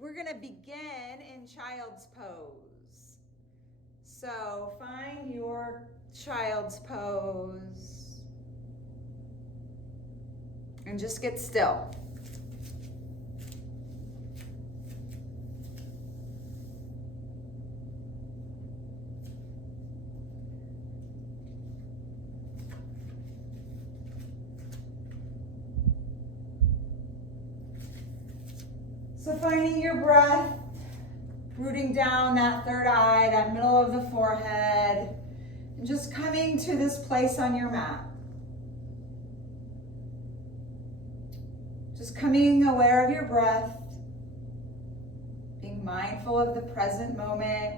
We're going to begin in child's pose. So find your child's pose and just get still. So finding your breath, rooting down that third eye, that middle of the forehead, and just coming to this place on your mat. Just coming aware of your breath, being mindful of the present moment.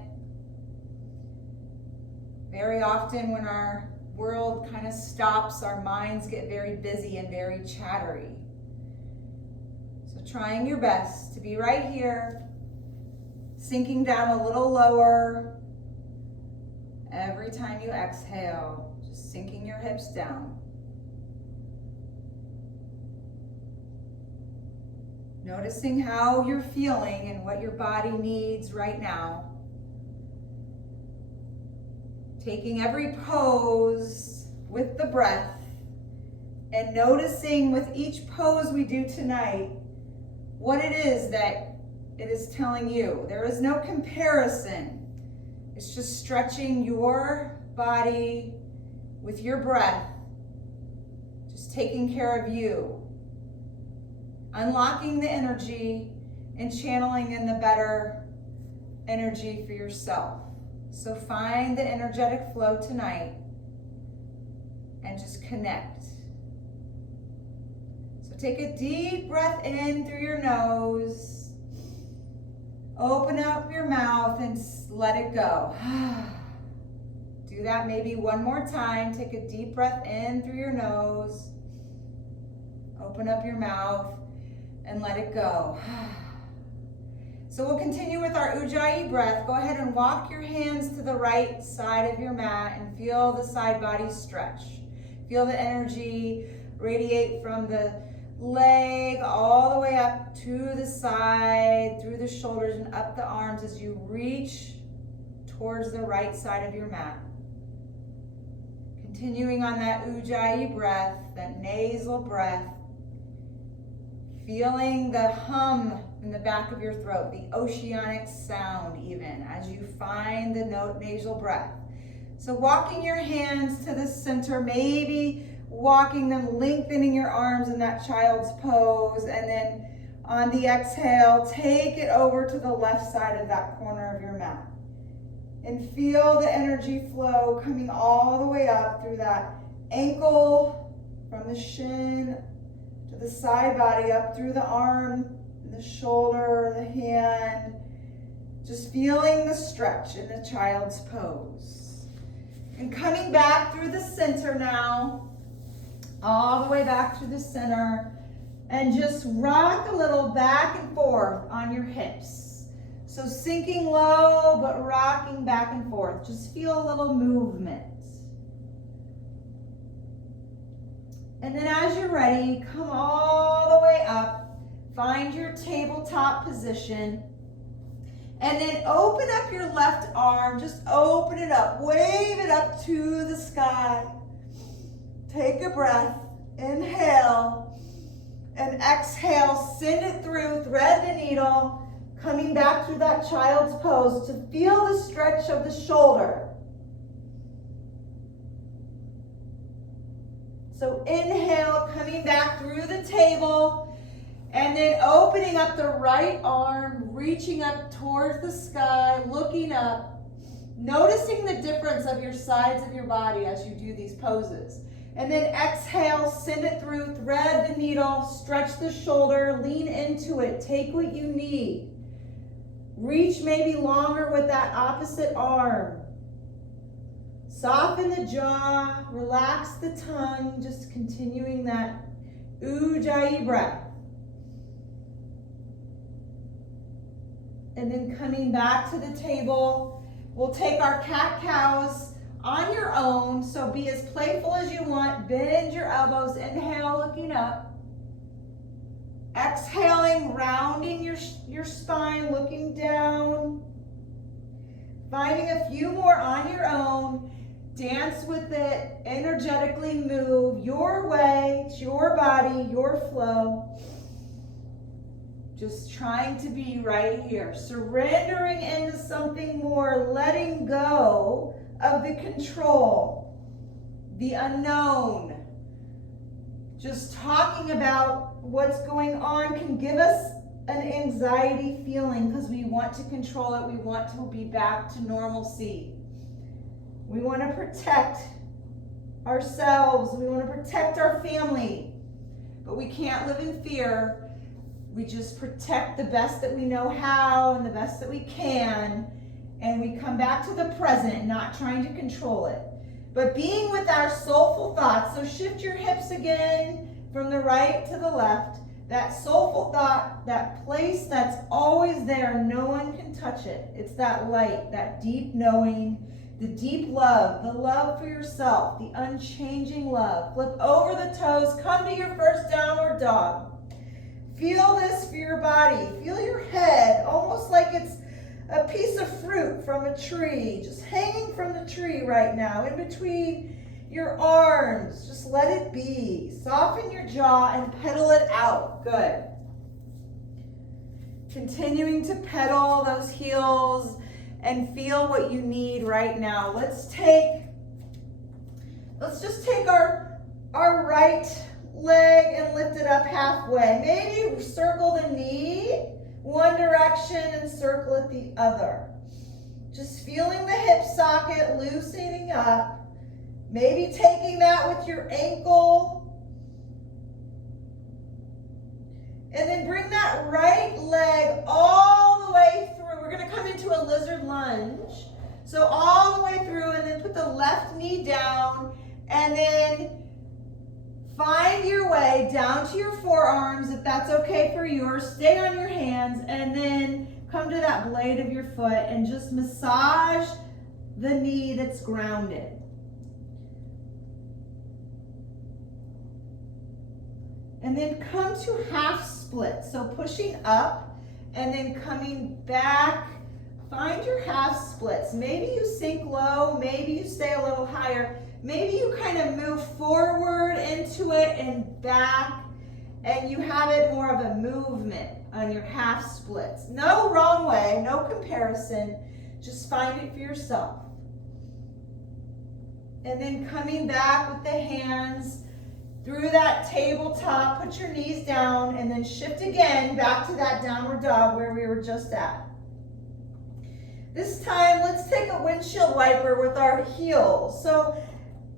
Very often when our world kind of stops, our minds get very busy and very chattery. So trying your best to be right here, sinking down a little lower. Every time you exhale, just sinking your hips down. Noticing how you're feeling and what your body needs right now. Taking every pose with the breath and noticing with each pose we do tonight what it is that it is telling you. There is no comparison. It's just stretching your body with your breath, just taking care of you, unlocking the energy and channeling in the better energy for yourself. So find the energetic flow tonight and just connect. So take a deep breath in through your nose. Open up your mouth and let it go. Do that maybe one more time. Take a deep breath in through your nose. Open up your mouth and let it go. So we'll continue with our Ujjayi breath. Go ahead and walk your hands to the right side of your mat and feel the side body stretch. Feel the energy radiate from the leg all the way up to the side, through the shoulders and up the arms as you reach towards the right side of your mat. Continuing on that Ujjayi breath, that nasal breath, feeling the hum in the back of your throat, the oceanic sound even, as you find the nasal breath. So walking your hands to the center, maybe walking them, lengthening your arms in that child's pose, and then on the exhale, take it over to the left side of that corner of your mat. And feel the energy flow coming all the way up through that ankle, from the shin to the side body, up through the arm, the shoulder, the hand. Just feeling the stretch in the child's pose. And coming back through the center now, all the way back to the center, and just rock a little back and forth on your hips. So sinking low, but rocking back and forth. Just feel a little movement. And then as you're ready, come all the way up, find your tabletop position, and then open up your left arm, just open it up, wave it up to the sky. Take a breath, inhale, and exhale, send it through, thread the needle, coming back through that child's pose to feel the stretch of the shoulder. So inhale, coming back through the table, and then opening up the right arm, reaching up towards the sky, looking up, noticing the difference of your sides of your body as you do these poses. And then exhale, send it through, thread the needle, stretch the shoulder, lean into it, take what you need. Reach maybe longer with that opposite arm. Soften the jaw, relax the tongue, just continuing that Ujjayi breath. And then coming back to the table, we'll take our cat-cows on your own, so be as playful as you want. Bend your elbows, inhale, looking up. Exhaling, rounding your your spine, looking down. Finding a few more on your own. Dance with it, energetically move your way. It's your body, your flow. Just trying to be right here. Surrendering into something more, letting go of the control, the unknown. Just talking about what's going on can give us an anxiety feeling because we want to control it. We want to be back to normalcy. We want to protect ourselves. We want to protect our family. But we can't live in fear. We just protect the best that we know how and the best that we can. And we come back to the present, not trying to control it. But being with our soulful thoughts. So shift your hips again from the right to the left. That soulful thought, that place that's always there, no one can touch it. It's that light, that deep knowing, the deep love, the love for yourself, the unchanging love. Flip over the toes, come to your first downward dog. Feel this for your body. Feel your head, almost like it's a piece of fruit from a tree, just hanging from the tree right now, in between your arms. Just let it be. Soften your jaw and pedal it out. Good. Continuing to pedal those heels and feel what you need right now. Let's just take our right leg and lift it up halfway. Maybe circle the knee one direction and circle it the other. Just feeling the hip socket loosening up. Maybe taking that with your ankle. And then bring that right leg all the way through. We're going to come into a lizard lunge. So all the way through, and then put the left knee down, and then find your way down to your forearms, if that's okay for you, or stay on your hands, and then come to that blade of your foot and just massage the knee that's grounded. And then come to half split. So pushing up and then coming back. Find your half splits. Maybe you sink low, maybe you stay a little higher. Maybe you kind of move forward into it and back, and you have it more of a movement on your half splits. No wrong way, no comparison. Just find it for yourself. And then coming back with the hands through that tabletop, put your knees down, and then shift again back to that downward dog where we were just at. This time, let's take a windshield wiper with our heels. So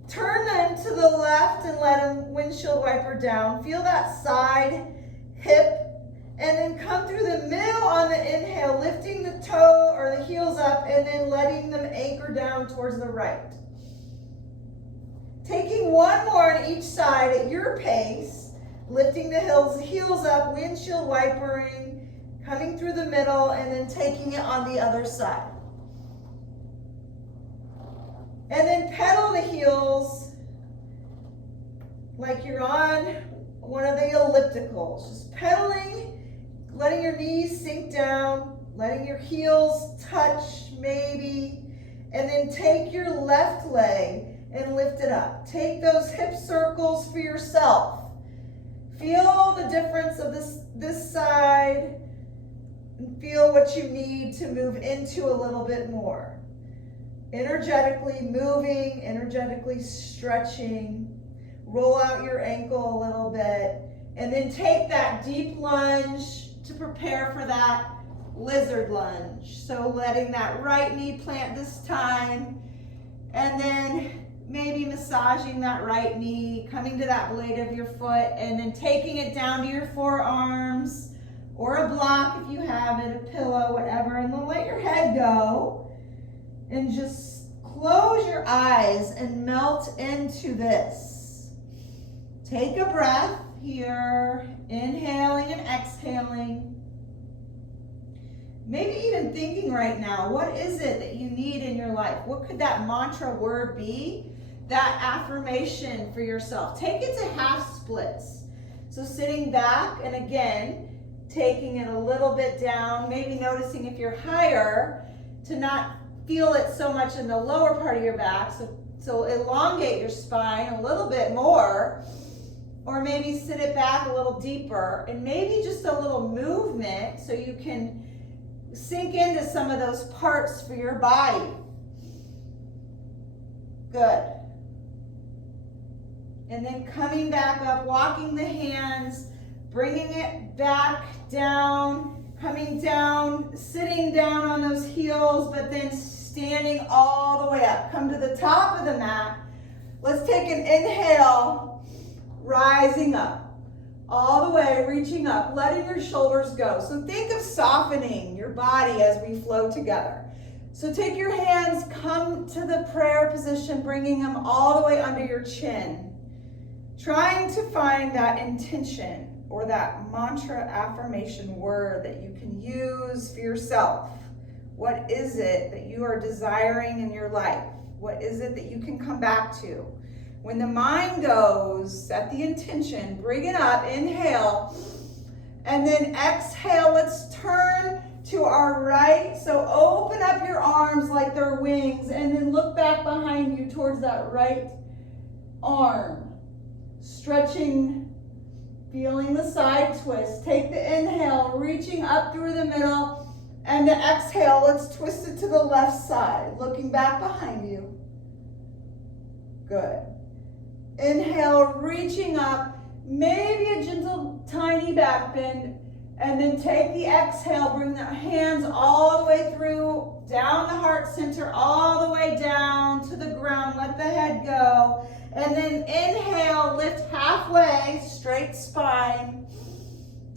turn them to the left and let them windshield wiper down. Feel that side hip, and then come through the middle on the inhale, lifting the toe or the heels up, and then letting them anchor down towards the right. Taking one more on each side at your pace, lifting the heels up, windshield wipering, coming through the middle, and then taking it on the other side. And then pedal the heels like you're on one of the ellipticals. Just pedaling, letting your knees sink down, letting your heels touch maybe, and then take your left leg and lift it up. Take those hip circles for yourself. Feel the difference of this side, and feel what you need to move into a little bit more. Energetically moving, energetically stretching. Roll out your ankle a little bit, and then take that deep lunge to prepare for that lizard lunge. So letting that right knee plant this time, and then maybe massaging that right knee, coming to that blade of your foot, and then taking it down to your forearms, or a block if you have it, a pillow, whatever, and then let your head go, and just close your eyes and melt into this. Take a breath here, inhaling and exhaling. Maybe even thinking right now, what is it that you need in your life? What could that mantra word be? That affirmation for yourself. Take it to half splits. So sitting back, and again, taking it a little bit down, maybe noticing if you're higher to not feel it so much in the lower part of your back. So elongate your spine a little bit more, or maybe sit it back a little deeper, and maybe just a little movement so you can sink into some of those parts for your body. Good. And then coming back up, walking the hands, bringing it back down, coming down, sitting down on those heels, but then standing all the way up. Come to the top of the mat. Let's take an inhale, rising up, all the way, reaching up, letting your shoulders go. So think of softening your body as we flow together. So take your hands, come to the prayer position, bringing them all the way under your chin. Trying to find that intention or that mantra affirmation word that you can use for yourself. What is it that you are desiring in your life? What is it that you can come back to? When the mind goes, set the intention, bring it up, inhale, and then exhale. Let's turn to our right. So open up your arms like they're wings, and then look back behind you towards that right arm. Stretching, feeling the side twist. Take the inhale, reaching up through the middle, and the exhale, let's twist it to the left side, looking back behind you. Good. Inhale, reaching up, maybe a gentle, tiny back bend, and then take the exhale, bring the hands all the way through, down the heart center, all the way down to the ground, let the head go. And then inhale, lift halfway, straight spine.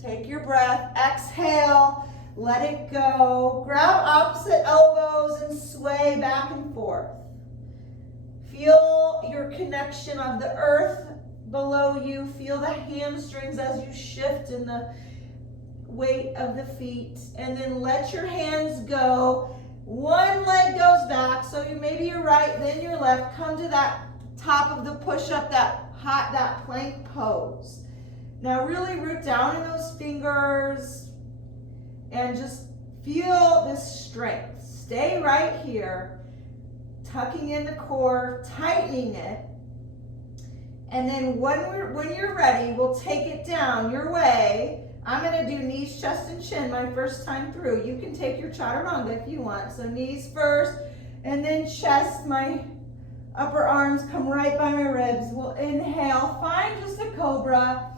Take your breath, exhale, let it go. Grab opposite elbows and sway back and forth. Feel your connection of the earth below you. Feel the hamstrings as you shift in the weight of the feet. And then let your hands go. One leg goes back, so maybe you're right, then your left. Come to that top of the push-up, that plank pose. Now really root down in those fingers and just feel this strength. Stay right here, tucking in the core, tightening it. And then when you're ready, we'll take it down your way. I'm going to do knees, chest, and chin my first time through. You can take your Chaturanga if you want. So knees first, and then chest. My upper arms come right by my ribs. We'll inhale, find just a cobra,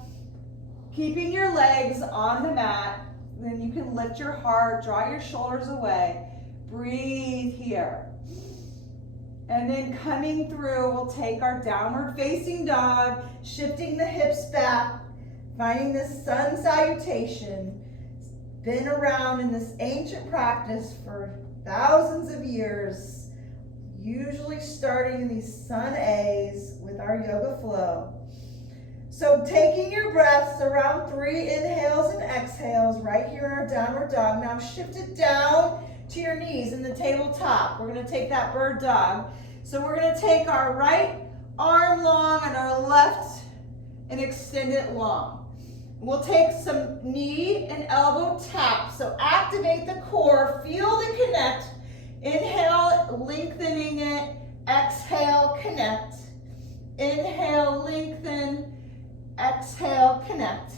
keeping your legs on the mat. Then you can lift your heart, draw your shoulders away. Breathe here. And then coming through, we'll take our downward facing dog, shifting the hips back, finding this sun salutation. It's been around in this ancient practice for thousands of years, usually starting in these sun A's with our yoga flow. So taking your breaths around 3 inhales and exhales right here in our downward dog. Now shift it down to your knees in the tabletop. We're going to take that bird dog. So we're going to take our right arm long and our left and extend it long. We'll take some knee and elbow taps. So activate the core, feel the connect. Inhale, lengthening it. Exhale, connect. Inhale, lengthen. Exhale, connect.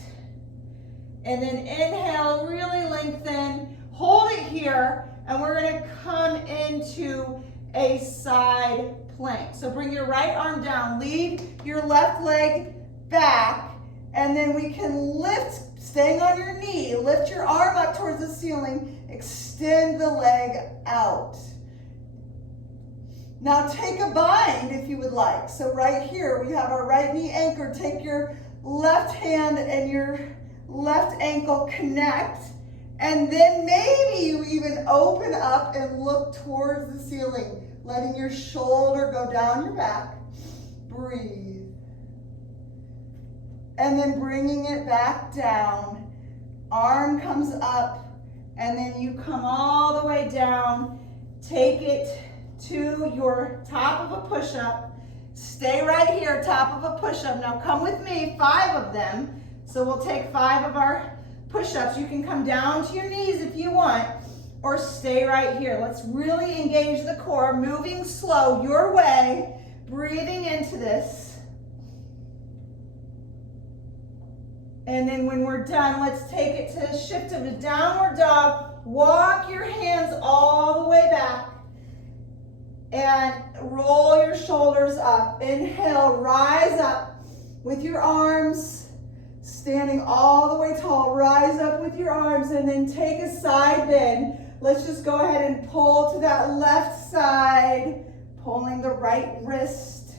And then inhale, really lengthen. Hold it here, and we're going to come into a side plank. So bring your right arm down, lead your left leg back, and then we can lift, staying on your knee, lift your arm up towards the ceiling, extend the leg out. Now take a bind if you would like. So right here, we have our right knee anchored. Take your left hand and your left ankle, connect, and then maybe you even open up and look towards the ceiling, letting your shoulder go down your back. Breathe. And then bringing it back down. Arm comes up, and then you come all the way down. Take it to your top of a push-up. Stay right here, top of a push-up. Now come with me, 5 of them. So we'll take 5 of our push-ups. You can come down to your knees if you want, or stay right here. Let's really engage the core, moving slow your way, breathing into this. And then when we're done, let's take it to a shift of a downward dog. Walk your hands all the way back and roll your shoulders up. Inhale, rise up with your arms, standing all the way tall. Rise up with your arms and then take a side bend. Let's just go ahead and pull to that left side, pulling the right wrist.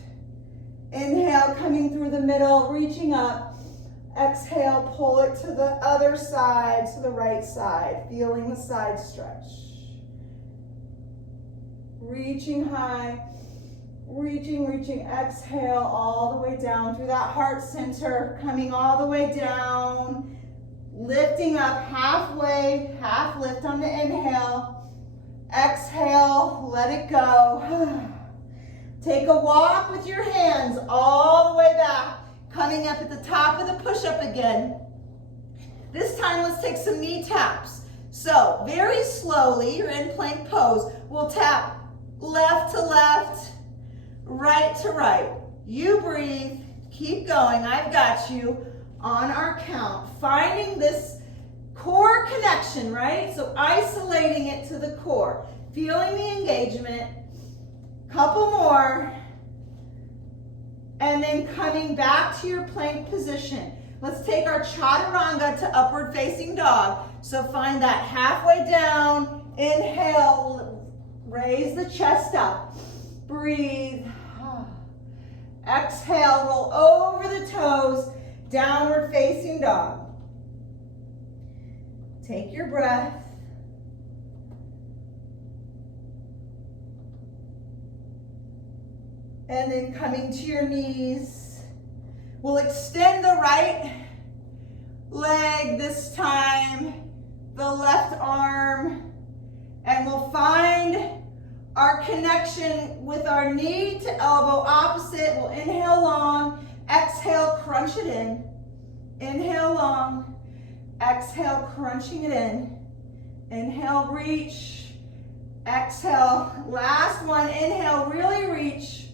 Inhale, coming through the middle, reaching up. Exhale, pull it to the other side, to the right side, feeling the side stretch. Reaching high, reaching. Exhale all the way down through that heart center, coming all the way down. Lifting up halfway, half lift on the inhale. Exhale, let it go. Take a walk with your hands all the way back. Coming up at the top of the push-up again. This time, let's take some knee taps. So, very slowly, you're in plank pose. We'll tap left to left, right to right. You breathe, keep going, I've got you. On our count, finding this core connection, right? So isolating it to the core, feeling the engagement. Couple more. And then coming back to your plank position. Let's take our Chaturanga to upward facing dog. So find that halfway down. Inhale, raise the chest up. Breathe. Exhale, roll over the toes. Downward facing dog. Take your breath. And then coming to your knees. We'll extend the right leg this time, the left arm, and we'll find our connection with our knee to elbow opposite. We'll inhale long, exhale, crunch it in. Inhale long, exhale, crunching it in. Inhale, reach, exhale. Last one, inhale, really reach.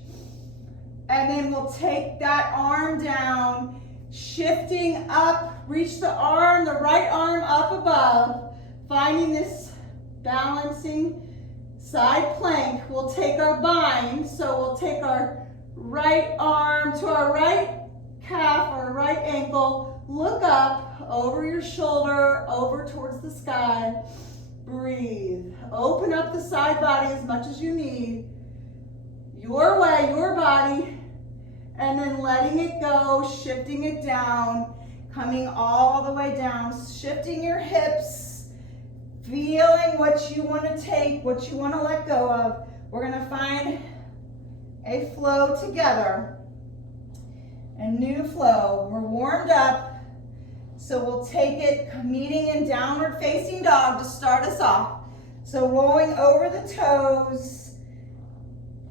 And then we'll take that arm down, shifting up, reach the arm, the right arm up above, finding this balancing side plank. We'll take our bind, so we'll take our right arm to our right calf or right ankle, look up, over your shoulder, over towards the sky, breathe. Open up the side body as much as you need, your way, your body. And then letting it go, shifting it down, coming all the way down, shifting your hips, feeling what you want to take, what you want to let go of. We're going to find a flow together, a new flow. We're warmed up, so we'll take it, meeting in downward facing dog to start us off. So rolling over the toes,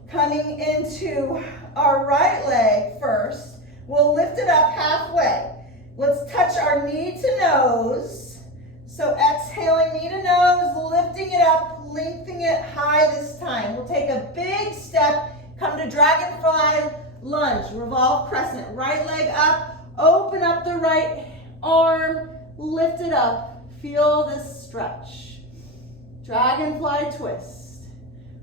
coming into our right leg first. We'll lift it up halfway. Let's touch our knee to nose. So exhaling knee to nose, lifting it up, lengthening it high this time. We'll take a big step, come to Dragonfly Lunge, revolve crescent. Right leg up, open up the right arm, lift it up. Feel this stretch. Dragonfly Twist.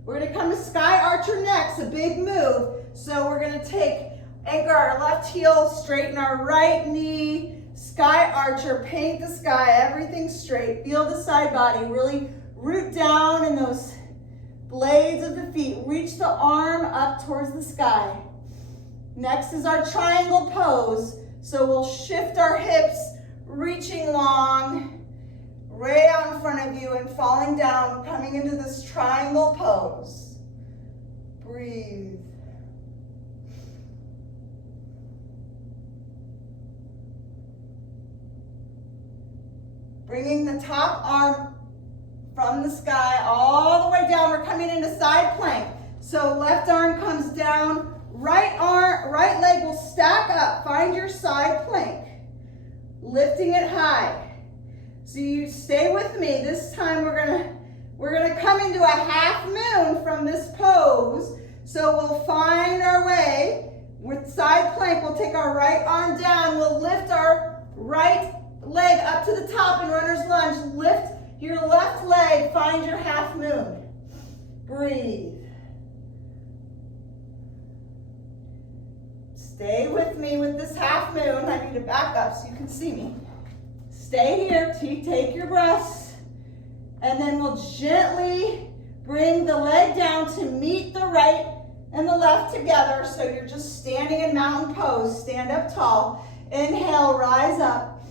We're going to come to Sky Archer next, a big move. So we're going to anchor our left heel, straighten our right knee, Sky Archer, paint the sky, everything straight. Feel the side body, really root down in those blades of the feet. Reach the arm up towards the sky. Next is our triangle pose. So we'll shift our hips, reaching long, way out in front of you and falling down, coming into this triangle pose. Breathe. Bringing the top arm from the sky all the way down. We're coming into side plank. So left arm comes down, right leg will stack up. Find your side plank. Lifting it high. So you stay with me. This time we're gonna come into a half moon from this pose. So we'll find our way with side plank. We'll take our right arm down. We'll lift our right leg up to the top in runner's lunge. Lift your left leg. Find your half moon. Breathe. Stay with me with this half moon. I need to back up so you can see me. Stay here. Take your breaths. And then we'll gently bring the leg down to meet the right and the left together. So you're just standing in mountain pose. Stand up tall. Inhale, rise up.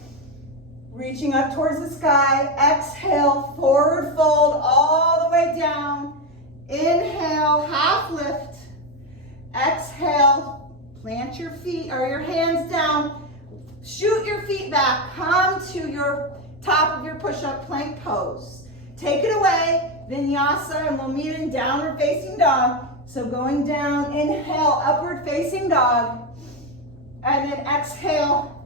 Reaching up towards the sky. Exhale, forward fold all the way down. Inhale, half lift. Exhale, plant your feet or your hands down. Shoot your feet back. Come to your top of your push-up plank pose. Take it away, vinyasa, and we'll meet in downward facing dog. So going down, inhale, upward facing dog. And then exhale,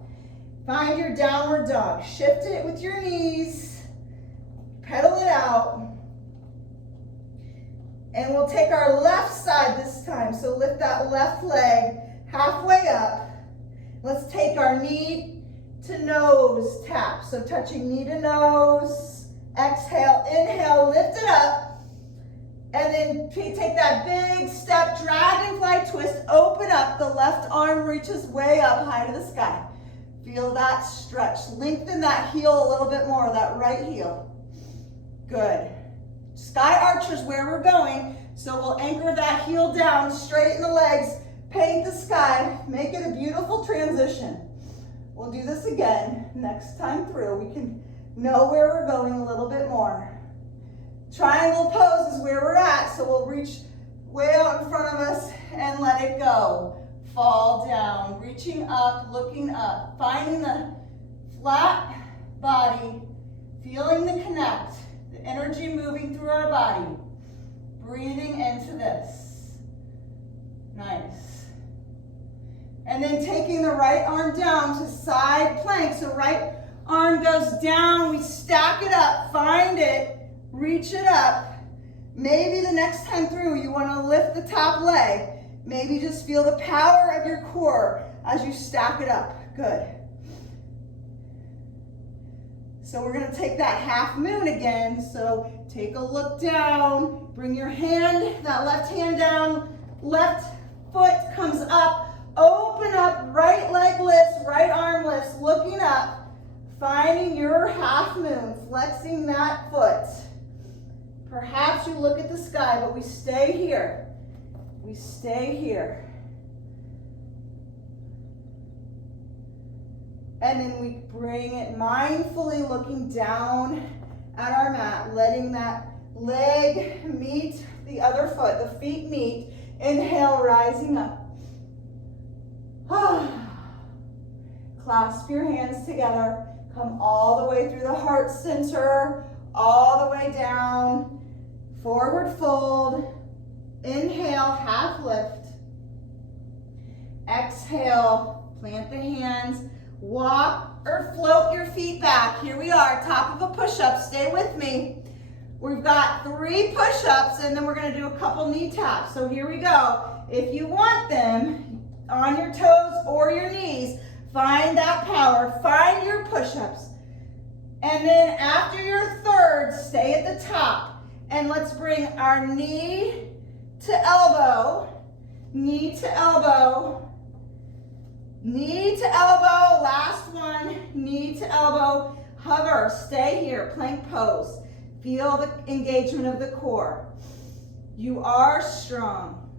find your downward dog. Shift it with your knees. Pedal it out. And we'll take our left side this time. So lift that left leg halfway up. Let's take our knee to nose tap. So touching knee to nose. Exhale, inhale, lift it up. And then take that big step, dragonfly twist. Open up. The left arm reaches way up high to the sky. Feel that stretch. Lengthen that heel a little bit more, that right heel. Good. Sky archer's where we're going. So we'll anchor that heel down, straighten the legs, paint the sky, make it a beautiful transition. We'll do this again next time through. We can know where we're going a little bit more. Triangle pose is where we're at, so we'll reach way out in front of us and let it go. Fall down, reaching up, looking up, finding the flat body, feeling the connect, the energy moving through our body. Breathing into this. Nice. And then taking the right arm down to side plank. So right arm goes down, we stack it up, find it, reach it up. Maybe the next time through you want to lift the top leg. Maybe just feel the power of your core as you stack it up. Good. So we're going to take that half moon again. So take a look down, bring your hand, that left hand down, left foot comes up, open up, right leg lifts, right arm lifts, looking up, finding your half moon, flexing that foot. Perhaps you look at the sky, but we stay here. We stay here. And then we bring it mindfully looking down at our mat, letting that leg meet the other foot, the feet meet. Inhale, rising up. Clasp your hands together. Come all the way through the heart center, all the way down. Forward fold. Inhale, half lift. Exhale, plant the hands. Walk or float your feet back. Here we are, top of a push-up. Stay with me. We've got 3 push-ups, and then we're going to do a couple knee taps. So here we go. If you want them on your toes or your knees, find that power. Find your push-ups. And then after your third, stay at the top. And let's bring our knee to elbow, knee to elbow, knee to elbow, last one, knee to elbow, hover, stay here, plank pose. Feel the engagement of the core. You are strong.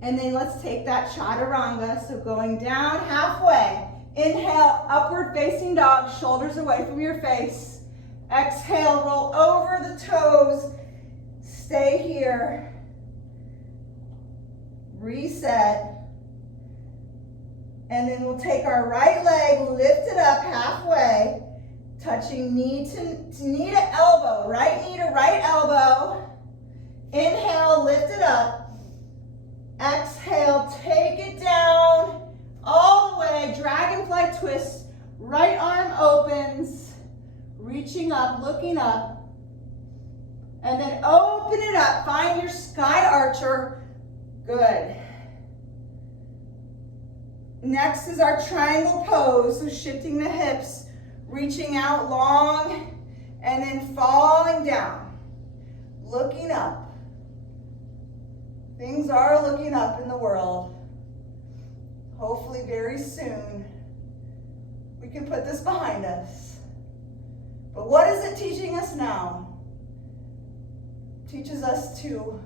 And then let's take that Chaturanga, so going down halfway. Inhale, upward facing dog, shoulders away from your face. Exhale, roll over the toes. Stay here. Reset. And then we'll take our right leg, lift it up halfway, touching knee to elbow, right knee to right elbow. Inhale, lift it up. Exhale, take it down all the way, dragonfly twist. Right arm opens. reaching up, looking up. And then open it up. Find your sky archer. Good. Next is our triangle pose. So shifting the hips, reaching out long, and then falling down. Looking up. Things are looking up in the world. Hopefully very soon we can put this behind us. But what is it teaching us now? Teaches us to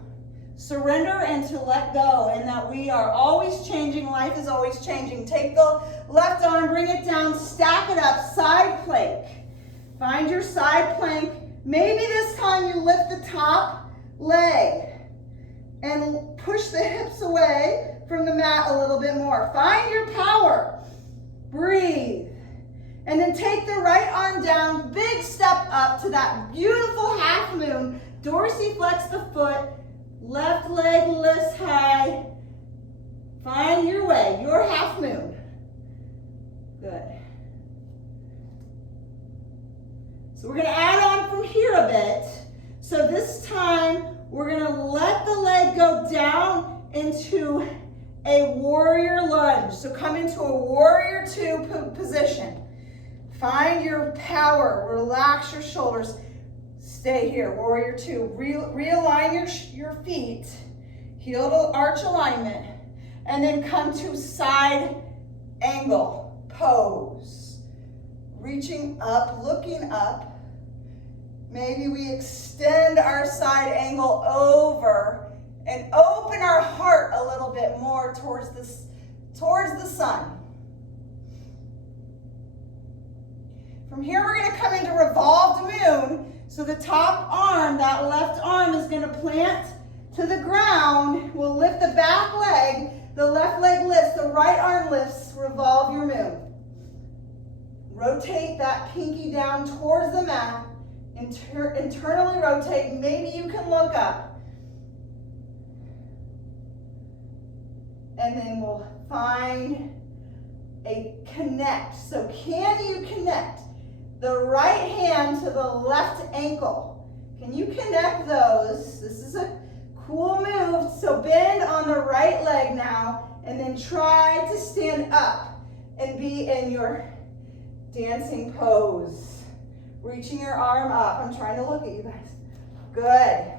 surrender and to let go, and that we are always changing. Life is always changing. Take the left arm, bring it down, stack it up, side plank. Find your side plank. Maybe this time you lift the top leg and push the hips away from the mat a little bit more. Find your power. Breathe. And then take the right arm down, big step up to that beautiful half moon. Dorsiflex the foot, left leg lifts high. Find your way, your half moon. Good. So we're gonna add on from here a bit. So this time, we're gonna let the leg go down into a warrior lunge. So come into a warrior two position. Find your power, relax your shoulders. Stay here, warrior two. Realign your feet, heel to arch alignment, and then come to side angle pose. Reaching up, looking up. Maybe we extend our side angle over and open our heart a little bit more towards the sun. From here, we're going to come into revolved moon. So the top arm, that left arm, is going to plant to the ground. We'll lift the back leg. The left leg lifts. The right arm lifts. Revolve your moon. Rotate that pinky down towards the mat. Internally rotate. Maybe you can look up. And then we'll find a connect. So can you connect the right hand to the left ankle? Can you connect those? This is a cool move. So bend on the right leg now, and then try to stand up and be in your dancing pose. Reaching your arm up. I'm trying to look at you guys. Good.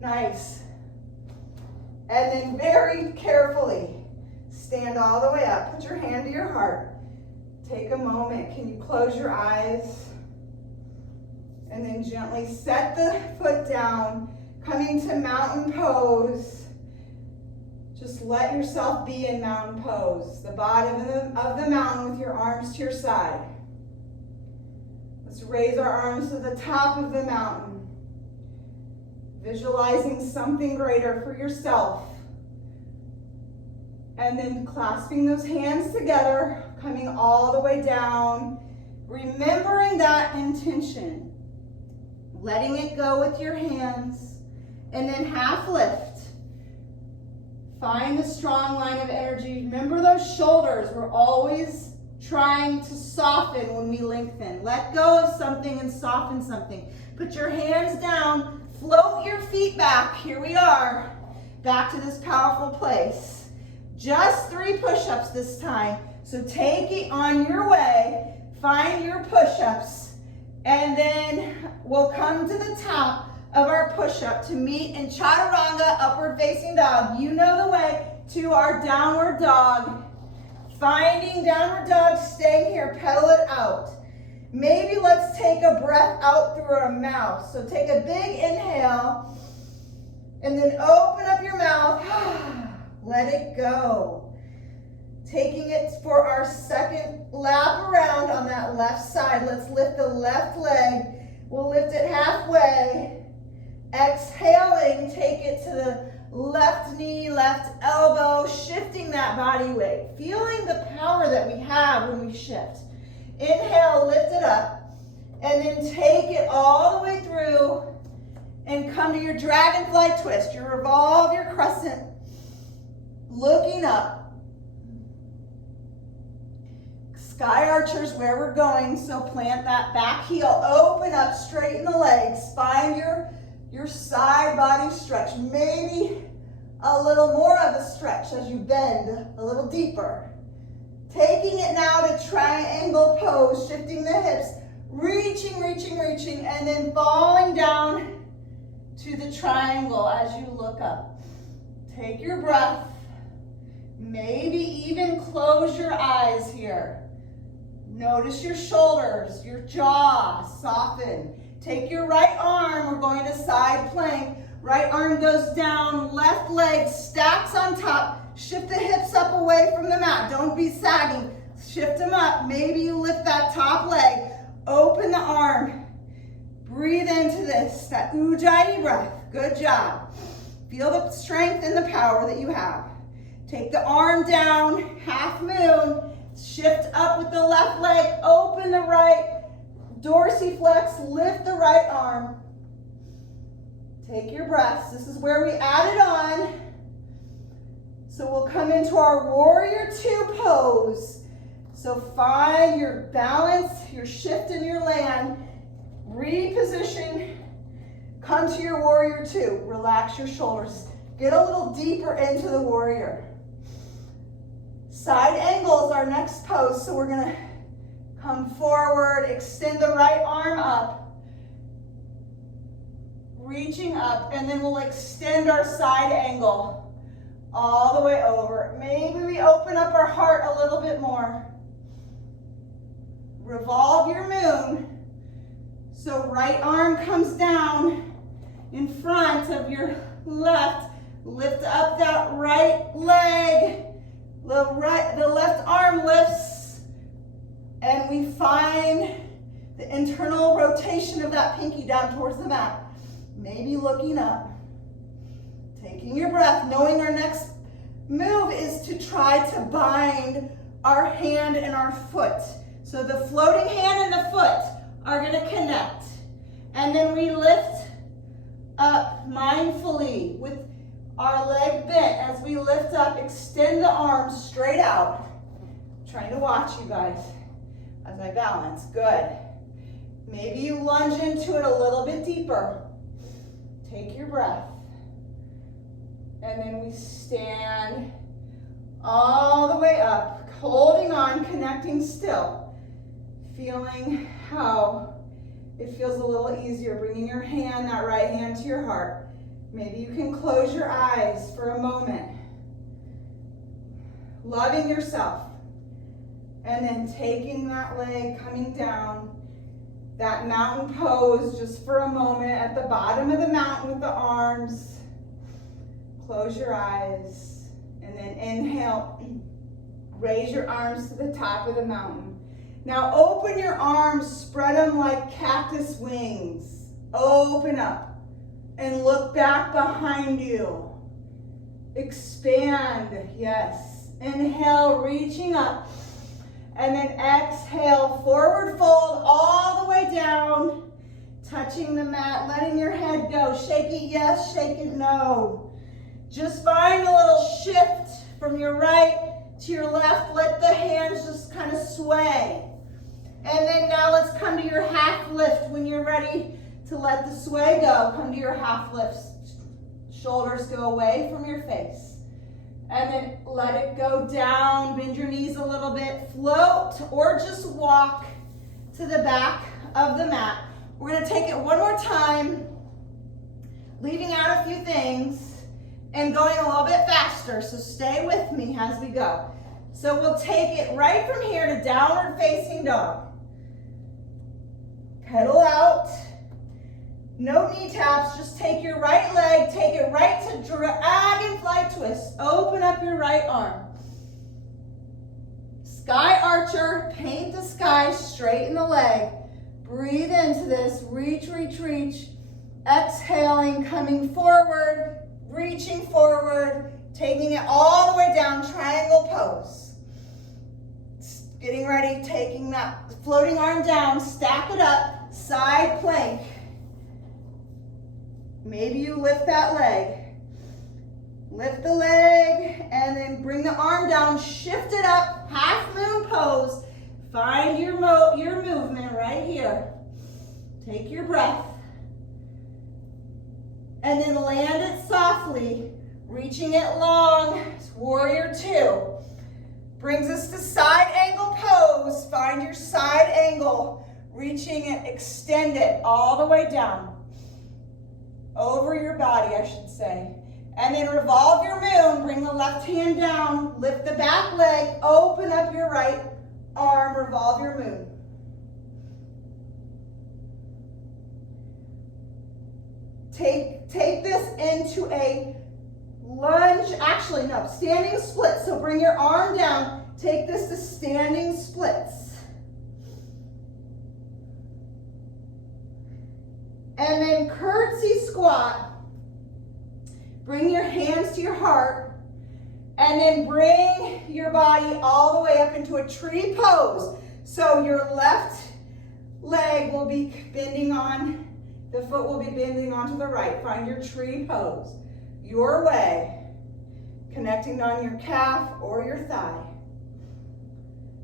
Nice. And then very carefully stand all the way up. Put your hand to your heart. Take a moment. Can you close your eyes? And then gently set the foot down, coming to mountain pose. Just let yourself be in mountain pose. The bottom of the mountain with your arms to your side. Let's raise our arms to the top of the mountain. Visualizing something greater for yourself. And then clasping those hands together, coming all the way down, remembering that intention, letting it go with your hands, and then half lift. Find the strong line of energy. Remember those shoulders. We're always trying to soften when we lengthen. Let go of something and soften something. Put your hands down, float your feet back. Here we are, back to this powerful place. Just 3 push-ups this time. So take it on your way, find your push-ups, and then we'll come to the top of our push-up to meet in Chaturanga, upward facing dog. You know the way to our downward dog. Finding downward dog, staying here, pedal it out. Maybe let's take a breath out through our mouth. So take a big inhale, and then open up your mouth. Let it go. Taking it for our second lap around on that left side. Let's lift the left leg. We'll lift it halfway. Exhaling, take it to the left knee, left elbow, shifting that body weight. Feeling the power that we have when we shift. Inhale, lift it up. And then take it all the way through and come to your Dragonfly Twist. You revolve your crescent. Looking up. Sky Archer's where we're going, so plant that back heel, open up, straighten the legs, find your side body stretch. Maybe a little more of a stretch as you bend a little deeper. Taking it now to triangle pose, shifting the hips, reaching, reaching, reaching, and then falling down to the triangle as you look up. Take your breath. Maybe even close your eyes here. Notice your shoulders, your jaw, soften. Take your right arm, we're going to side plank. Right arm goes down, left leg stacks on top. Shift the hips up away from the mat. Don't be sagging. Shift them up. Maybe you lift that top leg. Open the arm. Breathe into this, that Ujjayi breath. Good job. Feel the strength and the power that you have. Take the arm down, half moon. Shift up with the left leg. Open the right. Dorsiflex, lift the right arm. Take your breaths. This is where we added on. So we'll come into our Warrior Two pose. So find your balance, your shift and your land. Reposition. Come to your Warrior Two. Relax your shoulders. Get a little deeper into the Warrior. Side angle is our next pose. So we're going to come forward, extend the right arm up. Reaching up, and then we'll extend our side angle all the way over. Maybe we open up our heart a little bit more. Revolve your moon. So right arm comes down in front of your left. Lift up that right leg. The left arm lifts, and we find the internal rotation of that pinky down towards the mat. Maybe looking up. Taking your breath, knowing our next move is to try to bind our hand and our foot. So the floating hand and the foot are going to connect. And then we lift up mindfully with our leg bent. As we lift up, extend the arms straight out. I'm trying to watch you guys as I balance. Good. Maybe you lunge into it a little bit deeper. Take your breath. And then we stand all the way up, holding on, connecting still. Feeling how it feels a little easier, bringing your hand, that right hand to your heart. Maybe you can close your eyes for a moment. Loving yourself. And then taking that leg, coming down. That mountain pose just for a moment at the bottom of the mountain with the arms. Close your eyes. And then inhale. Raise your arms to the top of the mountain. Now open your arms, spread them like cactus wings. Open up and look back behind you. Expand, yes. Inhale, reaching up. And then exhale, forward fold all the way down. Touching the mat, letting your head go. Shake it yes, shake it no. Just find a little shift from your right to your left. Let the hands just kind of sway. And then now let's come to your half lift. When you're ready to let the sway go, come to your half lifts. Shoulders go away from your face. And then let it go down, bend your knees a little bit, float, or just walk to the back of the mat. We're gonna take it one more time, leaving out a few things and going a little bit faster, so stay with me as we go. So we'll take it right from here to downward facing dog. Pedal out. No knee taps, just take your right leg, take it right to Dragonfly Twist. Open up your right arm. Sky Archer, paint the sky, straighten the leg. Breathe into this, reach, reach, reach. Exhaling, coming forward, reaching forward, taking it all the way down, triangle pose. Getting ready, taking that floating arm down, stack it up, side plank. Maybe you lift that leg. Lift the leg and then bring the arm down, shift it up, half moon pose. Find your movement right here. Take your breath. And then land it softly, reaching it long. It's warrior two. Brings us to side angle pose. Find your side angle, reaching it, extend it all the way down. Over your body, I should say. And then revolve your moon. Bring the left hand down. Lift the back leg. Open up your right arm. Revolve your moon. Take this into a lunge. Actually, no, standing split. So bring your arm down. Take this to standing splits. And then curtsy squat. Bring your hands to your heart. And then bring your body all the way up into a tree pose. So your left leg will be bending on, the foot will be bending onto the right. Find your tree pose. Your way. Connecting on your calf or your thigh.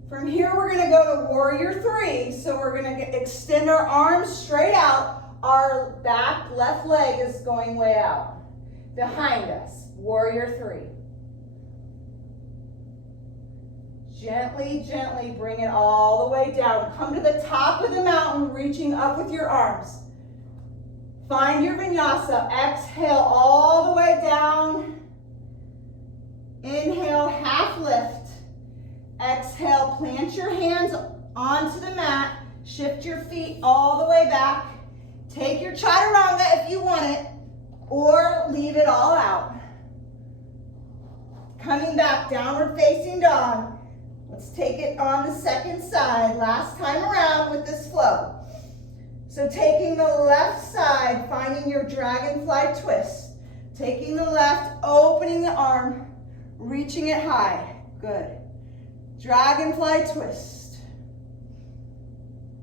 From here, we're going to go to warrior three. So we're going to extend our arms straight out. Our back left leg is going way out. Behind us, warrior three. Gently, gently bring it all the way down. Come to the top of the mountain, reaching up with your arms. Find your vinyasa. Exhale all the way down. Inhale, half lift. Exhale, plant your hands onto the mat. Shift your feet all the way back. Take your chaturanga if you want it, or leave it all out. Coming back, downward facing dog. Let's take it on the second side. Last time around with this flow. So taking the left side, finding your dragonfly twist. Taking the left, opening the arm, reaching it high. Good. Dragonfly twist.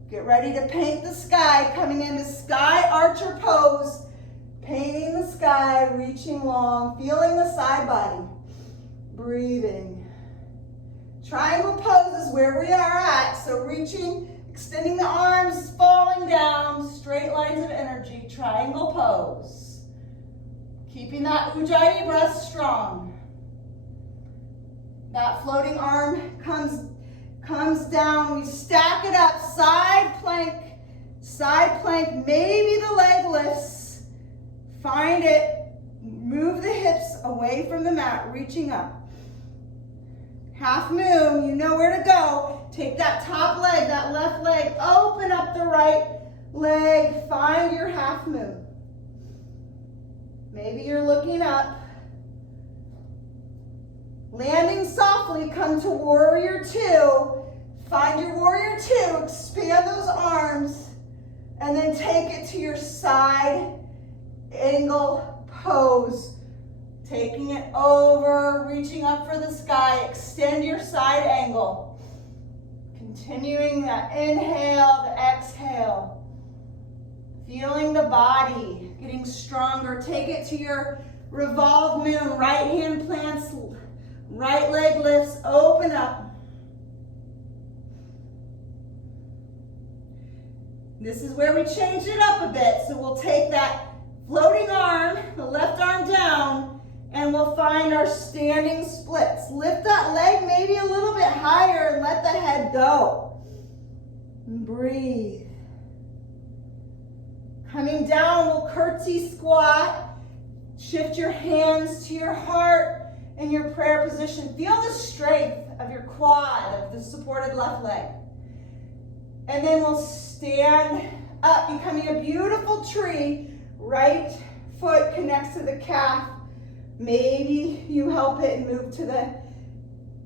Get ready to paint the sky, coming into sky archer pose. Painting the sky, reaching long, feeling the side body. Breathing. Triangle pose is where we are at. So reaching, extending the arms, falling down, straight lines of energy, triangle pose. Keeping that Ujjayi breath strong. That floating arm comes down. We stack it up, side plank, maybe the leg lifts. Find it, move the hips away from the mat, reaching up. Half moon, you know where to go. Take that top leg, that left leg, open up the right leg, find your half moon. Maybe you're looking up. Landing softly, come to warrior two. Find your warrior two, expand those arms, and then take it to your side angle pose. Taking it over, reaching up for the sky, extend your side angle. Continuing that inhale, the exhale. Feeling the body getting stronger. Take it to your revolve moon. Right hand plants, right leg lifts, open up. This is where we change it up a bit. So we'll take that floating arm, the left arm down, and we'll find our standing splits. Lift that leg maybe a little bit higher and let the head go. And breathe. Coming down, we'll curtsy squat. Shift your hands to your heart in your prayer position. Feel the strength of your quad, of the supported left leg. And then we'll stand up, becoming a beautiful tree. Right foot connects to the calf. Maybe you help it and move to the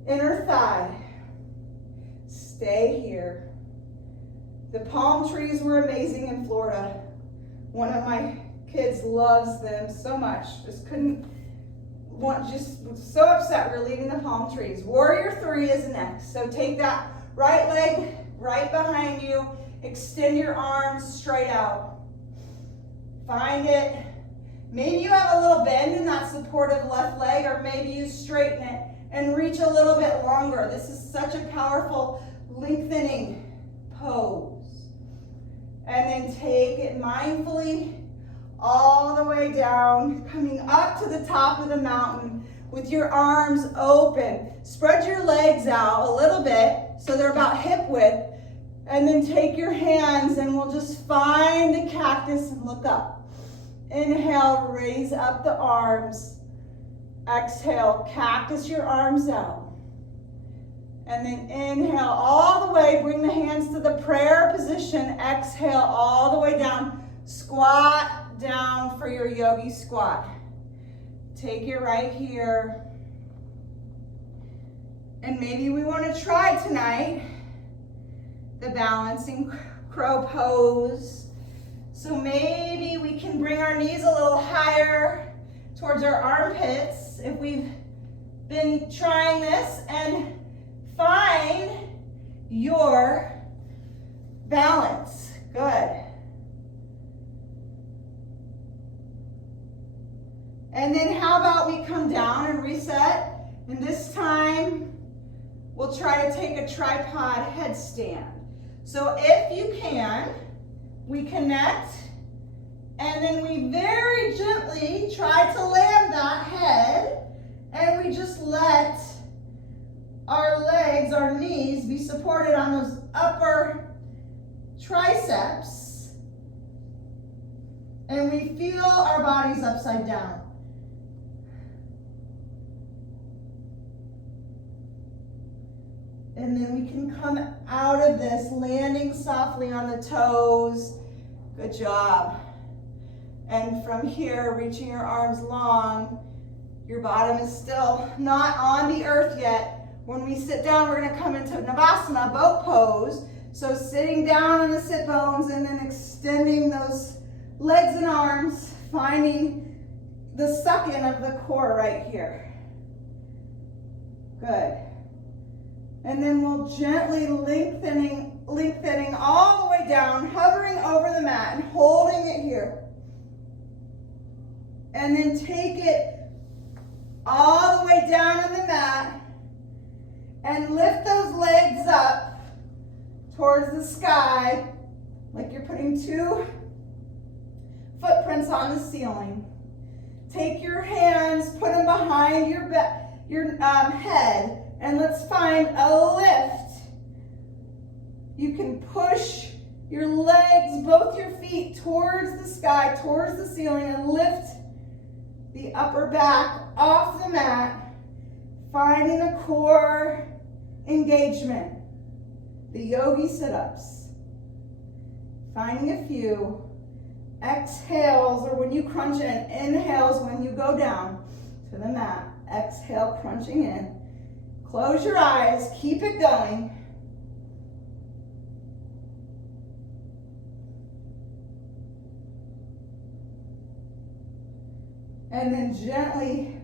inner thigh. Stay here. The palm trees were amazing in Florida. One of my kids loves them so much. Just was so upset we're leaving the palm trees. Warrior three is next. So take that right leg right behind you. Extend your arms straight out. Find it. Maybe you have a little bend in that supportive left leg, or maybe you straighten it and reach a little bit longer. This is such a powerful lengthening pose. And then take it mindfully all the way down, coming up to the top of the mountain with your arms open. Spread your legs out a little bit so they're about hip width. And then take your hands and we'll just find the cactus and look up. Inhale, raise up the arms. Exhale, cactus your arms out. And then inhale all the way, bring the hands to the prayer position. Exhale all the way down. Squat down for your yogi squat. Take it right here. And maybe we want to try tonight the balancing crow pose. So maybe we can bring our knees a little higher towards our armpits if we've been trying this, and find your balance. Good. And then how about we come down and reset, and this time we'll try to take a tripod headstand. So if you can, we connect, and then we very gently try to land that head, and we just let our legs, our knees be supported on those upper triceps, and we feel our bodies upside down. And then we can come out of this, landing softly on the toes. Good job. And from here, reaching your arms long, your bottom is still not on the earth yet. When we sit down, we're gonna come into Navasana, boat pose. So sitting down on the sit bones and then extending those legs and arms, finding the suck in of the core right here. Good. And then we'll gently lengthening all the way down, hovering over the mat and holding it here. And then take it all the way down on the mat and lift those legs up towards the sky like you're putting two footprints on the ceiling. Take your hands, put them behind your head, and let's find a lift. You can push your legs, both your feet towards the sky, towards the ceiling, and lift the upper back off the mat, finding a core engagement. The yogi sit-ups. Finding a few. Exhales, or when you crunch in. Inhales when you go down to the mat. Exhale, crunching in. Close your eyes, keep it going. And then gently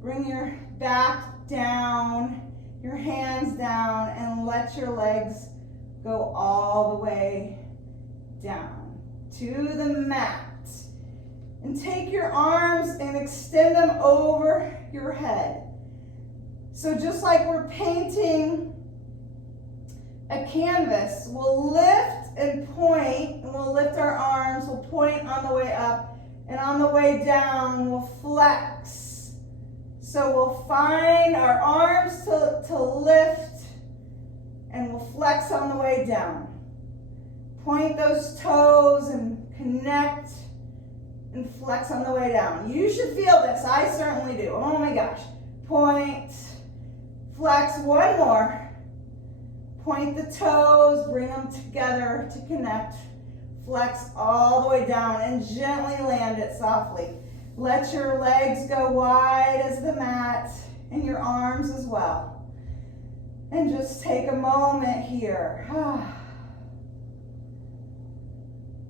bring your back down, your hands down, and let your legs go all the way down to the mat. And take your arms and extend them over your head. So just like we're painting a canvas, we'll lift and point, and we'll lift our arms, we'll point on the way up, and on the way down, we'll flex. So we'll find our arms to lift, and we'll flex on the way down. Point those toes and connect and flex on the way down. You should feel this. I certainly do. Oh my gosh. Point, flex, one more. Point the toes, bring them together to connect. Flex all the way down and gently land it softly. Let your legs go wide as the mat and your arms as well. And just take a moment here.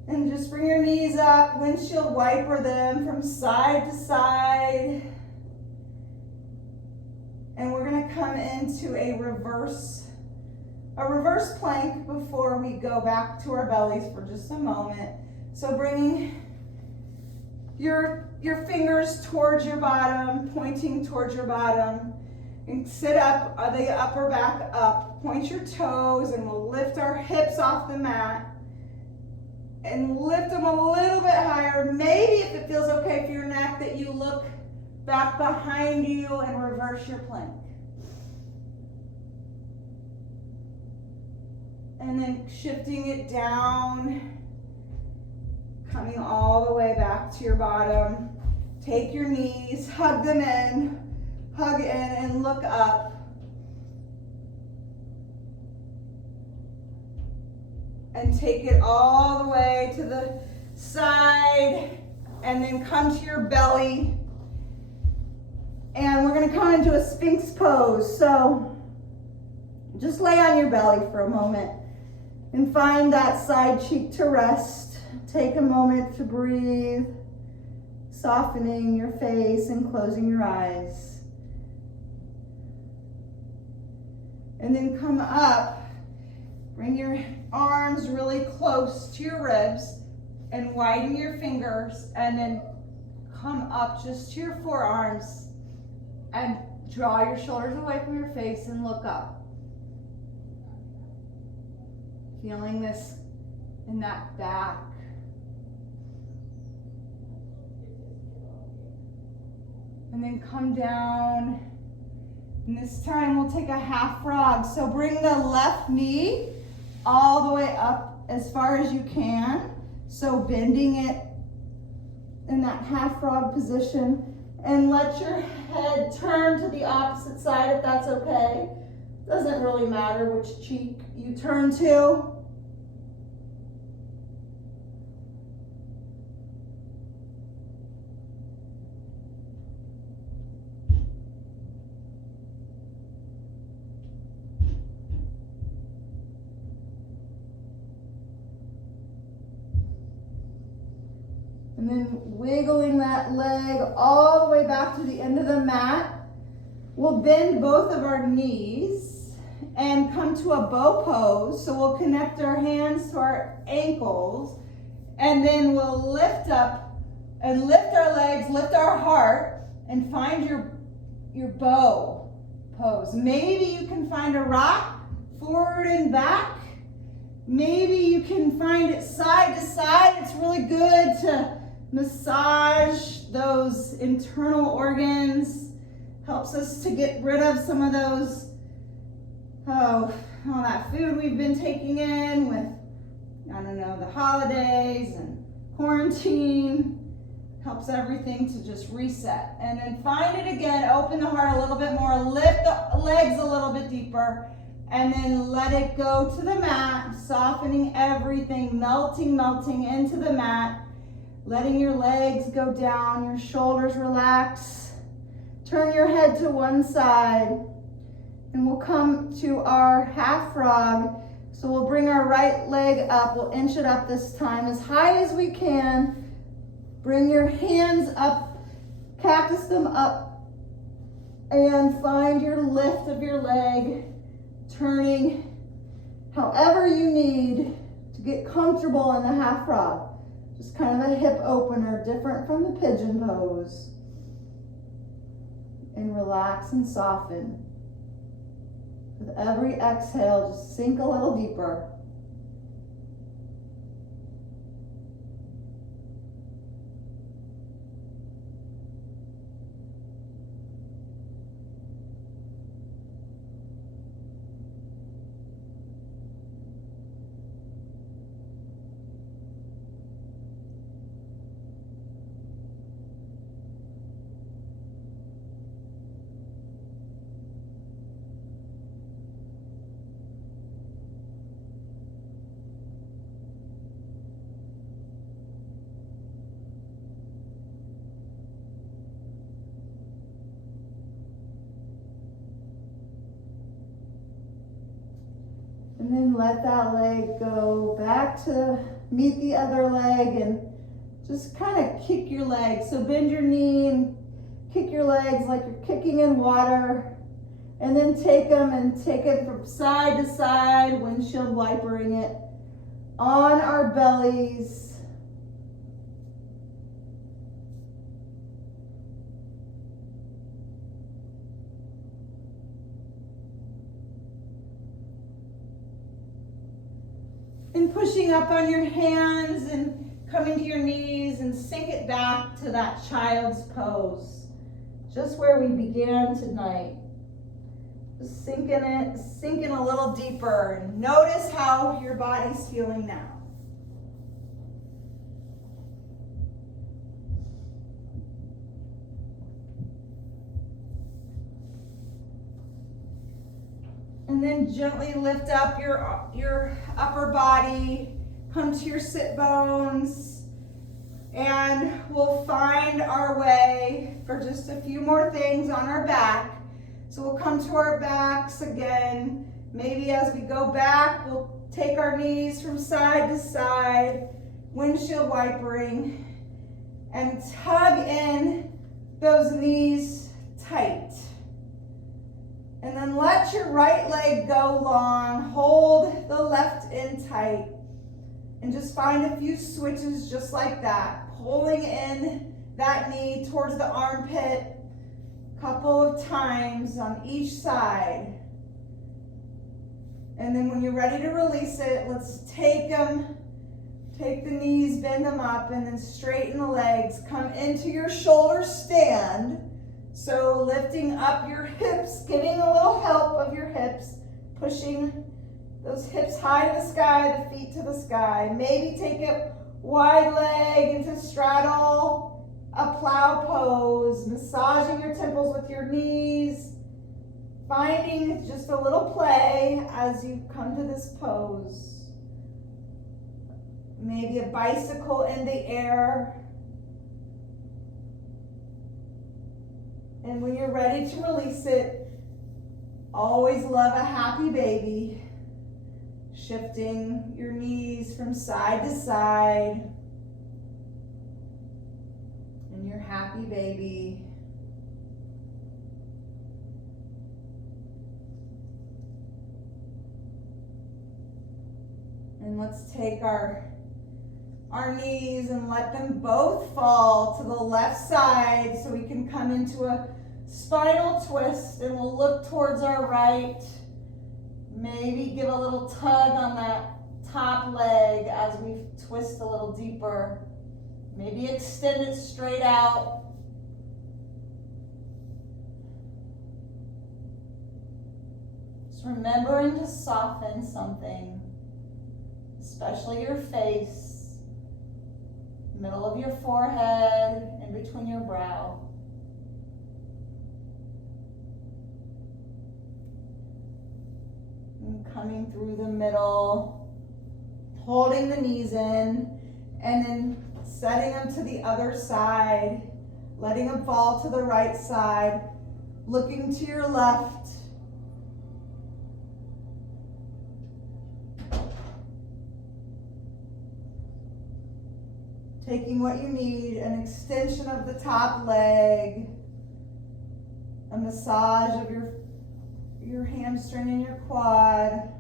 And just bring your knees up, windshield wiper them from side to side. And we're going to come into a reverse plank before we go back to our bellies for just a moment. So bringing your fingers towards your bottom, pointing towards your bottom, and sit up, the upper back up, point your toes, and we'll lift our hips off the mat and lift them a little bit higher. Maybe if it feels okay for your neck, that you look back behind you and reverse your plank. And then shifting it down, coming all the way back to your bottom. Take your knees, hug them in, hug in, and look up. And take it all the way to the side, and then come to your belly. And we're gonna come into a Sphinx pose. So just lay on your belly for a moment and find that side cheek to rest. Take a moment to breathe, softening your face and closing your eyes. And then come up, bring your arms really close to your ribs and widen your fingers, and then come up just to your forearms and draw your shoulders away from your face and look up. Feeling this in that back. And then come down. And this time we'll take a half frog. So bring the left knee all the way up as far as you can. So bending it in that half frog position. And let your head turn to the opposite side if that's okay. Doesn't really matter which cheek you turn to. And then wiggling that leg all the way back to the end of the mat. We'll bend both of our knees and come to a bow pose. So we'll connect our hands to our ankles, and then we'll lift up and lift our legs, lift our heart, and find your bow pose. Maybe you can find a rock forward and back. Maybe you can find it side to side. It's really good to massage those internal organs. Helps us to get rid of some of those, all that food we've been taking in with, I don't know, the holidays and quarantine. Helps everything to just reset. And then find it again, open the heart a little bit more, lift the legs a little bit deeper, and then let it go to the mat, softening everything, melting into the mat, letting your legs go down, your shoulders relax. Turn your head to one side, and we'll come to our half frog. So we'll bring our right leg up, we'll inch it up this time as high as we can. Bring your hands up, cactus them up, and find your lift of your leg, turning however you need to get comfortable in the half frog. Just kind of a hip opener, different from the pigeon pose. And relax and soften. With every exhale, just sink a little deeper. And then let that leg go back to meet the other leg, and just kind of kick your legs. So bend your knee and kick your legs like you're kicking in water. And then take them and take it from side to side, windshield wipering it on our bellies. pushing up on your hands and coming to your knees and sink it back to that child's pose. Just where we began tonight. Just sink in a little deeper. And notice how your body's feeling now. And then gently lift up your upper body, come to your sit bones, and we'll find our way for just a few more things on our back. So we'll come to our backs again. Maybe as we go back, we'll take our knees from side to side, windshield wipering, and tug in those knees tight. And then let your right leg go long, hold the left in tight, and just find a few switches just like that, pulling in that knee towards the armpit a couple of times on each side. And then when you're ready to release it, let's take the knees, bend them up, and then straighten the legs. Come into your shoulder stand. So lifting up your hips, giving a little help of your hips, pushing those hips high to the sky, the feet to the sky. Maybe take a wide leg into straddle, a plow pose, massaging your temples with your knees, finding just a little play as you come to this pose. Maybe a bicycle in the air. And when you're ready to release it, always love a happy baby. Shifting your knees from side to side. And your happy baby. And let's take our knees and let them both fall to the left side so we can come into a spinal twist, and we'll look towards our right. Maybe give a little tug on that top leg as we twist a little deeper. Maybe extend it straight out. Just remembering to soften something, especially your face, middle of your forehead, in between your brow. And coming through the middle, holding the knees in, and then setting them to the other side, letting them fall to the right side, looking to your left. Taking what you need, an extension of the top leg, a massage of your hamstring and your quad.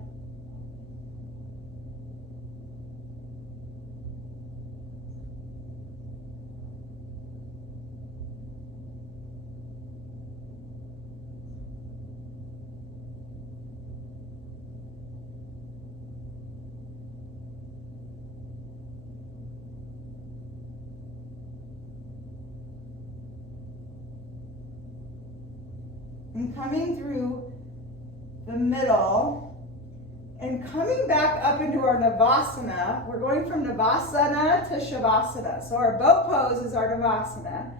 And coming through the middle and coming back up into our Navasana. We're going from Navasana to Shavasana. So our boat pose is our Navasana.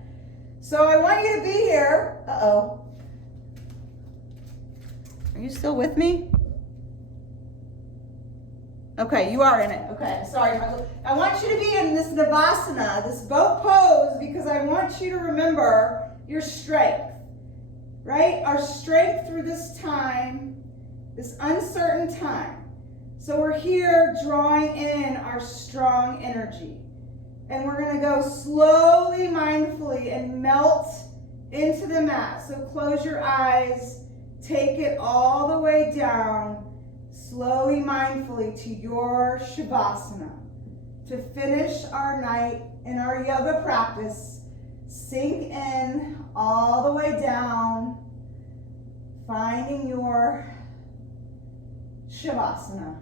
So I want you to be here. Uh-oh. Are you still with me? Okay, you are in it. Okay, sorry. I want you to be in this Navasana, this boat pose, because I want you to remember your strength. Right? Our strength through this time, this uncertain time. So we're here drawing in our strong energy. And we're going to go slowly, mindfully, and melt into the mat. So close your eyes, take it all the way down, slowly, mindfully to your Shavasana. To finish our night in our yoga practice, sink in all the way down, finding your Shavasana.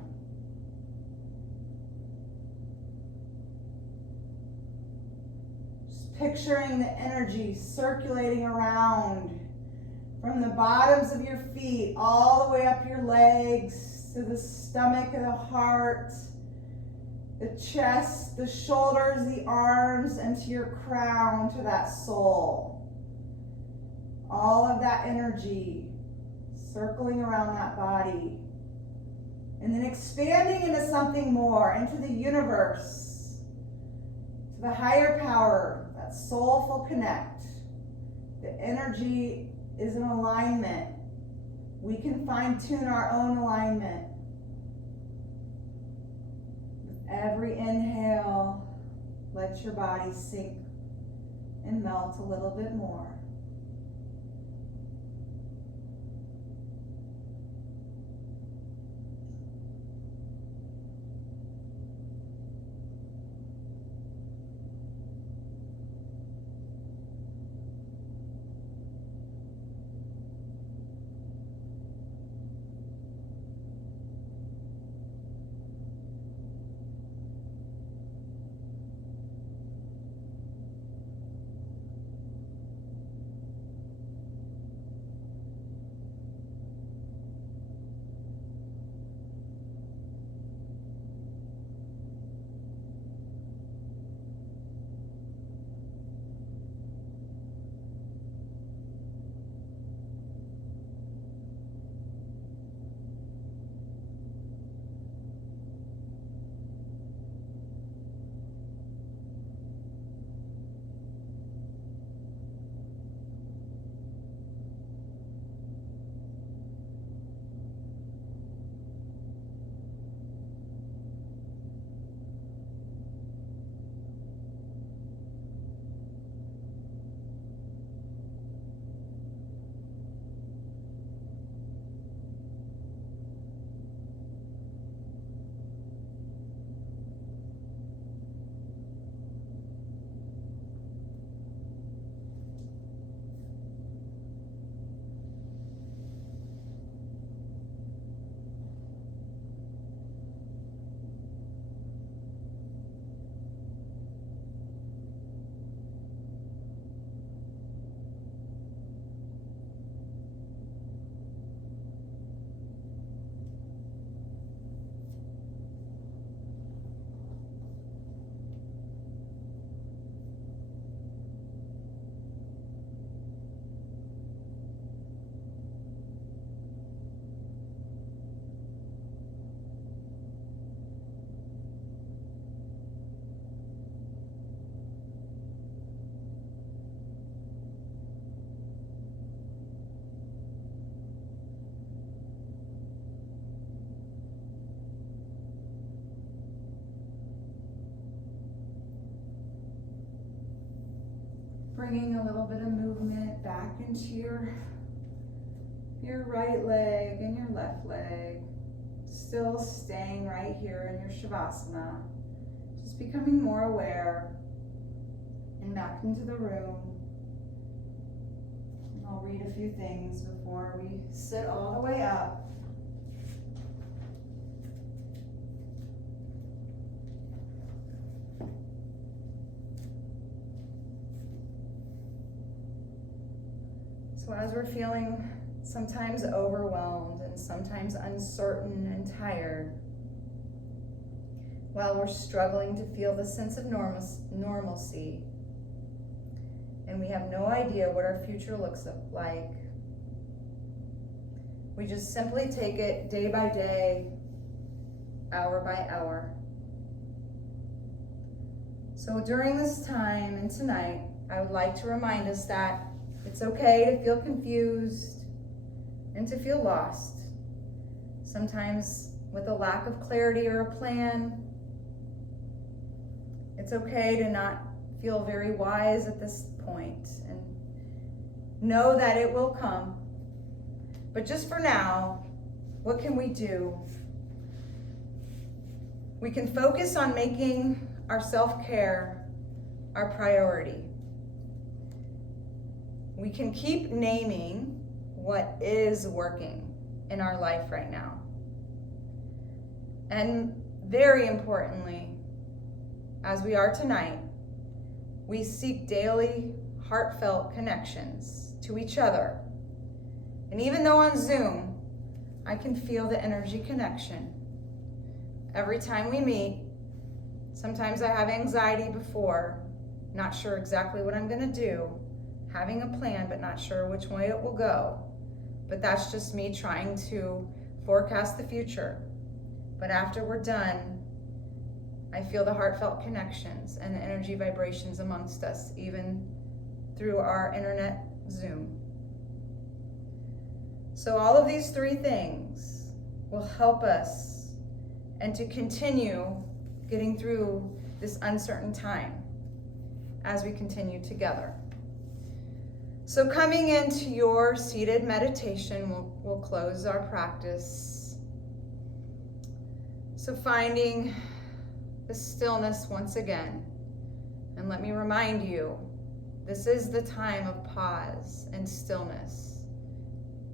picturing the energy circulating around from the bottoms of your feet all the way up your legs to the stomach and the heart, the chest, the shoulders, the arms, and to your crown, to that soul. All of that energy circling around that body. And then expanding into something more, into the universe, to the higher power, that soulful connect. The energy is in alignment. We can fine-tune our own alignment. With every inhale, let your body sink and melt a little bit more. Bringing a little bit of movement back into your right leg and your left leg. Still staying right here in your Shavasana. Just becoming more aware and back into the room. And I'll read a few things before we sit all the way up. So as we're feeling sometimes overwhelmed and sometimes uncertain and tired, while we're struggling to feel the sense of normalcy, and we have no idea what our future looks like, we just simply take it day by day, hour by hour. So during this time and tonight, I would like to remind us that it's okay to feel confused and to feel lost, sometimes with a lack of clarity or a plan. It's okay to not feel very wise at this point, and know that it will come. But just for now, what can we do? We can focus on making our self-care our priority. We can keep naming what is working in our life right now. And very importantly, as we are tonight, we seek daily, heartfelt connections to each other. And even though on Zoom, I can feel the energy connection. Every time we meet, sometimes I have anxiety before, not sure exactly what I'm going to do, having a plan but not sure which way it will go. But that's just me trying to forecast the future. But after we're done, I feel the heartfelt connections and the energy vibrations amongst us, even through our internet Zoom. So all of these three things will help us and to continue getting through this uncertain time as we continue together. So coming into your seated meditation, we'll close our practice. So finding the stillness once again. And let me remind you, this is the time of pause and stillness,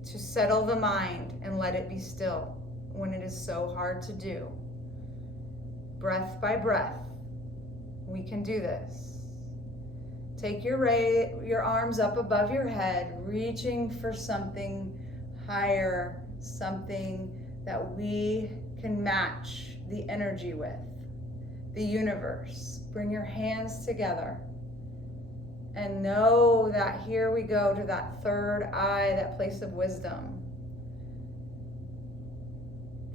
to settle the mind and let it be still when it is so hard to do. Breath by breath, we can do this. Take your arms up above your head, reaching for something higher, something that we can match the energy with, the universe. Bring your hands together and know that here we go to that third eye, that place of wisdom.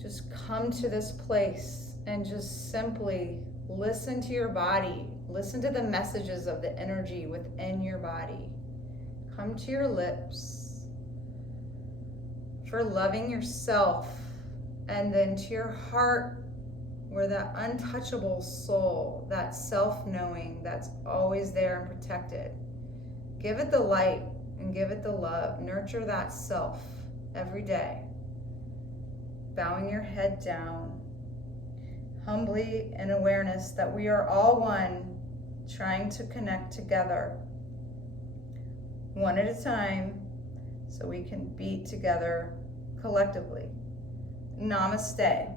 Just come to this place and just simply listen to your body. Listen to the messages of the energy within your body. Come to your lips for loving yourself, and then to your heart, where that untouchable soul, that self-knowing that's always there and protected. Give it the light and give it the love. Nurture that self every day. Bowing your head down, humbly in awareness that we are all one, trying to connect together, one at a time, so we can beat together collectively. Namaste.